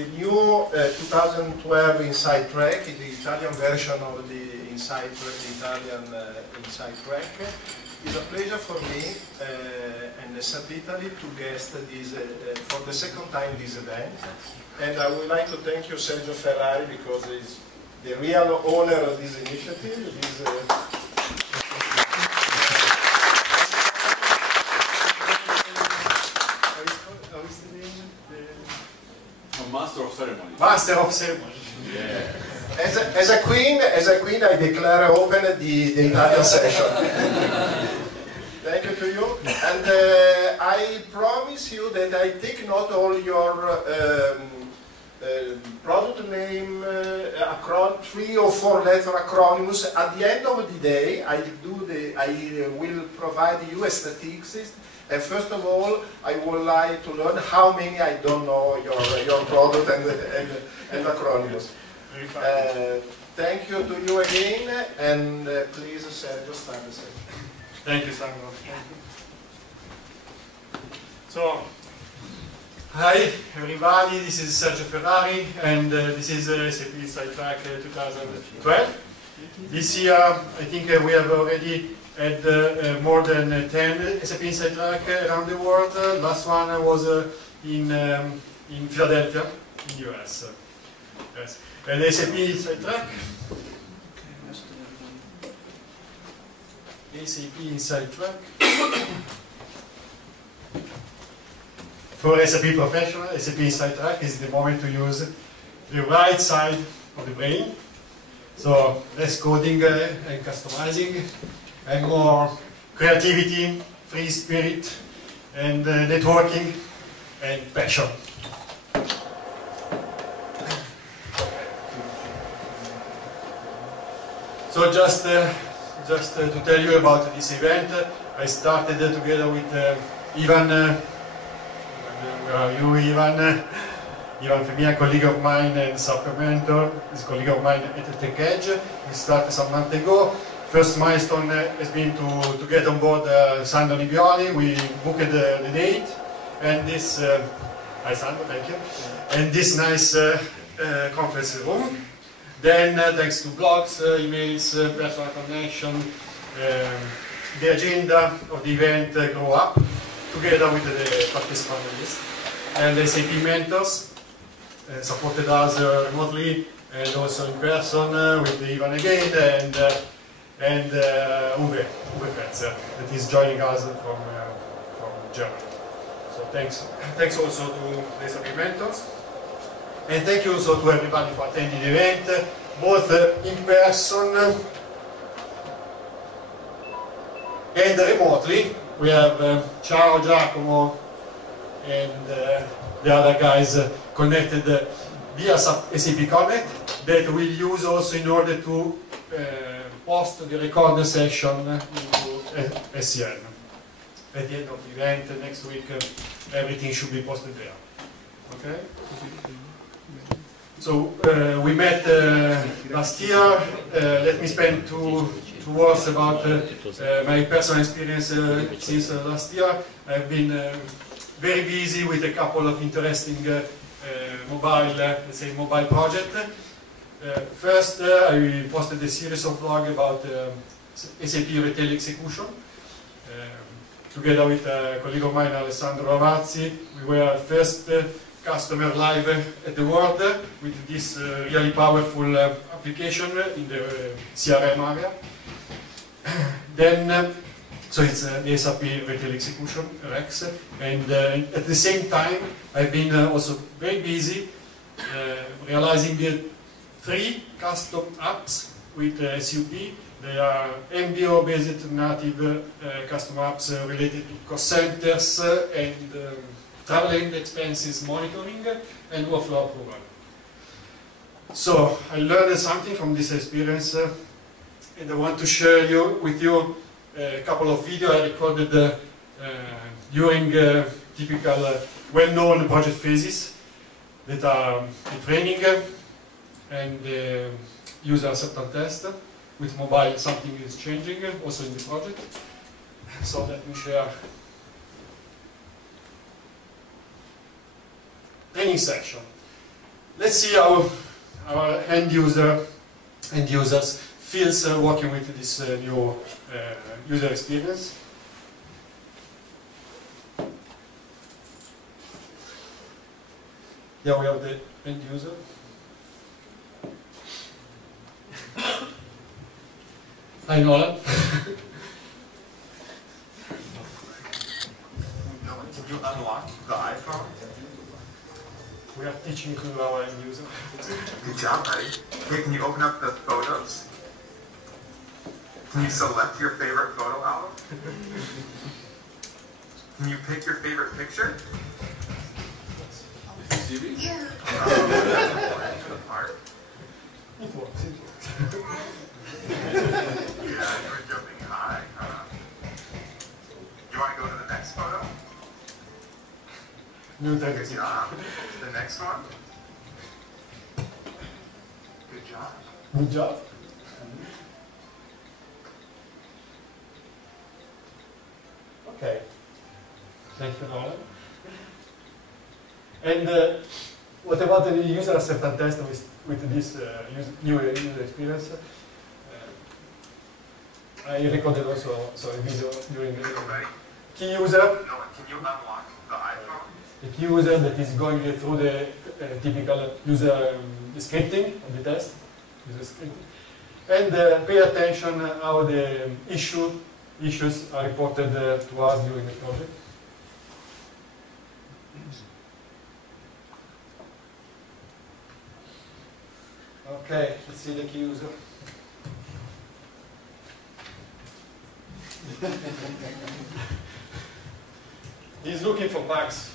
the new 2012 Insight Track, the Italian version of the Insight Track, the Italian Insight Track. It's a pleasure for me and SAP Italy to guest this, for the second time this event. And I would like to thank you, Sergio Ferrari, because he's the real owner of this initiative. Master of Ceremony. Master of Ceremony. Yeah. As a queen, I declare open the Italian session. Thank you to you. And I promise you that I take not all your product name, 3 or 4 letter acronyms. At the end of the day, I will provide you a statistics. And first of all, I would like to learn how many I don't know your product and acronyms. Thank you to you again, and please, Sergio, start the session. Thank you, Sandro. So, hi everybody, this is Sergio Ferrari, and this is SAP Insight Track 2012. This year, I think we have already had more than 10 SAP Insight Track around the world. Last one was in Philadelphia, in the US. Yes. And SAP Insight Track. SAP Insight Track. For SAP Professional, SAP Insight Track is the moment to use the right side of the brain. So less coding and customizing, and more creativity, free spirit, and networking, and passion. So just to tell you about this event, I started together with Ivan. Where are you, Ivan? Ivan Femia, a colleague of mine and software mentor, is a colleague of mine at TechEdge. We started some months ago. First milestone has been to get on board Sandro Nibioli. We booked the date, and this, hi Sandro, thank you, and this nice conference room. Then, thanks to blogs, emails, personal connection, the agenda of the event grew up together with the participant list. And the SAP mentors supported us remotely and also in person with Ivan again and Uwe Kretzer, that is joining us from Germany. So thanks also to the SAP mentors. And thank you also to everybody for attending the event, both in person and remotely. We have Ciao, Giacomo, and the other guys connected via SAP Connect that we'll use also in order to post the recorded session into SCN. At the end of the event next week, everything should be posted there. Okay? So we met last year. Let me spend two words about my personal experience since last year. I've been very busy with a couple of interesting mobile projects. First, I posted a series of blogs about SAP Retail Execution. Together with a colleague of mine, Alessandro Ravazzi, we were first customer live at the world with this really powerful application in the CRM area. Then, so it's the SAP Retail Execution, REX, and at the same time I've been also very busy realizing the 3 custom apps with SUP. They are MBO based native custom apps related to cost centers and travel and expenses monitoring and workflow approval. So I learned something from this experience and I want to share with you a couple of videos I recorded during typical well-known project phases that are the training and user acceptance test. With mobile, something is changing also in the project. So let me share. Training section. let's see how our end users feels working with this new user experience. Here we have the end user. Hi, Nolan. Can you unlock the iPhone? We are teaching to our end user. Good job, buddy. Hey, can you open up the photos? Can you select your favorite photo album? Can you pick your favorite picture? Is it TV? Art. It works, it works. Yeah, you were jumping high, huh? You want to go to the next photo? New Good technology. job. The next one? Good job. Good job. Okay. Thank you, Nolan. And what about the user acceptance test with this new user experience? I recorded also a video during the Ready? key user. Nolan, can you unlock the iPhone? The key user that is going through the typical user scripting of the test, user scripting, and pay attention how the issues are reported to us during the project. Okay, let's see the key user. He's looking for bugs.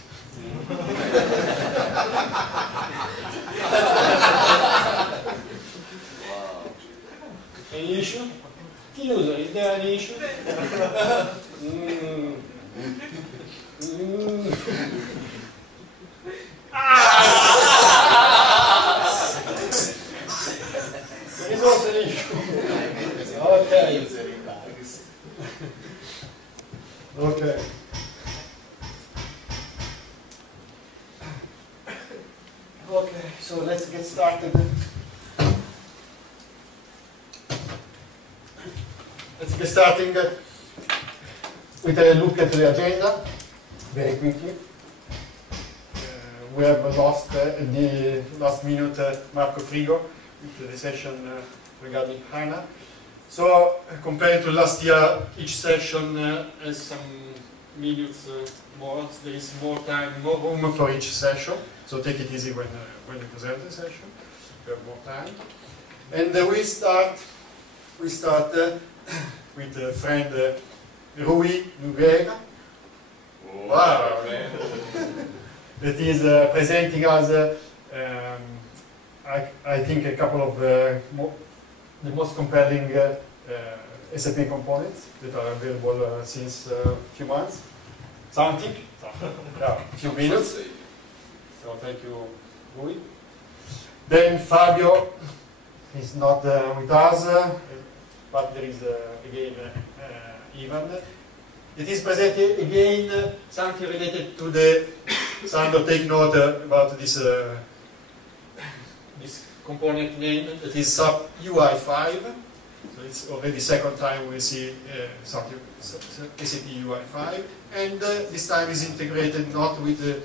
Any issue? Key user, is there any issue? There is also an issue. Okay. Okay. Okay, so let's get started. Let's get starting with a look at the agenda very quickly. We have lost at the last minute Marco Frigo with the session regarding HANA. So compared to last year, each session has some minutes more. There is more time, more room for each session. So take it easy when you present the session. You have more time. And we start with a friend Rui Nogueira. Wow! That is presenting us, I think, a couple of the most compelling SAP components that are available since a few months. Something? Yeah, a few minutes. So thank you, Rui. Then Fabio is not with us, but there is again Ivan. It is presented again something related to the Sandro. Take note about this this component name that is SAP UI5. So it's already second time we see something SAP UI5, and this time is integrated not with the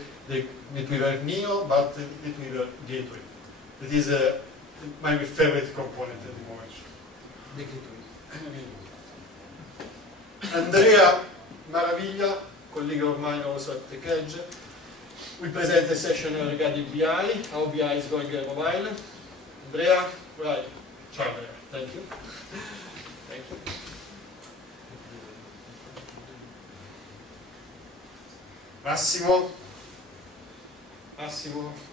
NetWeaver Neo, but NetWeaver Gateway. That is my favorite component at the moment. The Gateway. Andrea Maraviglia, colleague of mine also at TechEdge, we present a session regarding BI, how BI is going mobile. Andrea, right. Ciao, Andrea. Thank you. Thank you. Massimo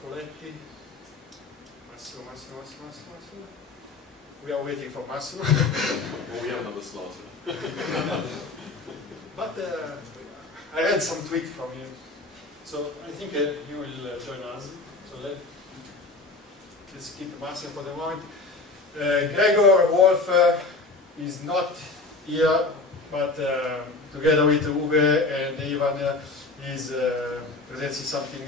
Coletti. Massimo. We are waiting for Massimo. Well, we have another slot. But I read some tweet from him, so I think he will join us. So let's keep Massimo for the moment. Gregor Wolf is not here, but together with Uwe and Ivan, is presenting something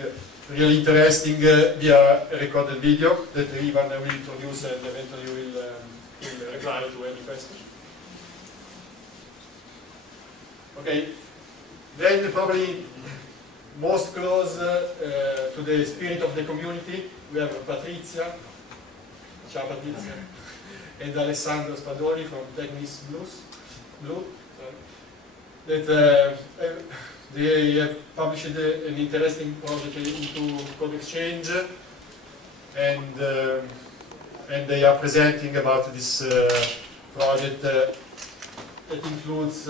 really interesting via a recorded video that Ivan will introduce and eventually will reply to any question. Okay, then probably most close to the spirit of the community, we have Patrizia, ciao Patrizia, and Alessandro Spadoni from Technis Blue, that they have published an interesting project into Code Exchange, and they are presenting about this project that includes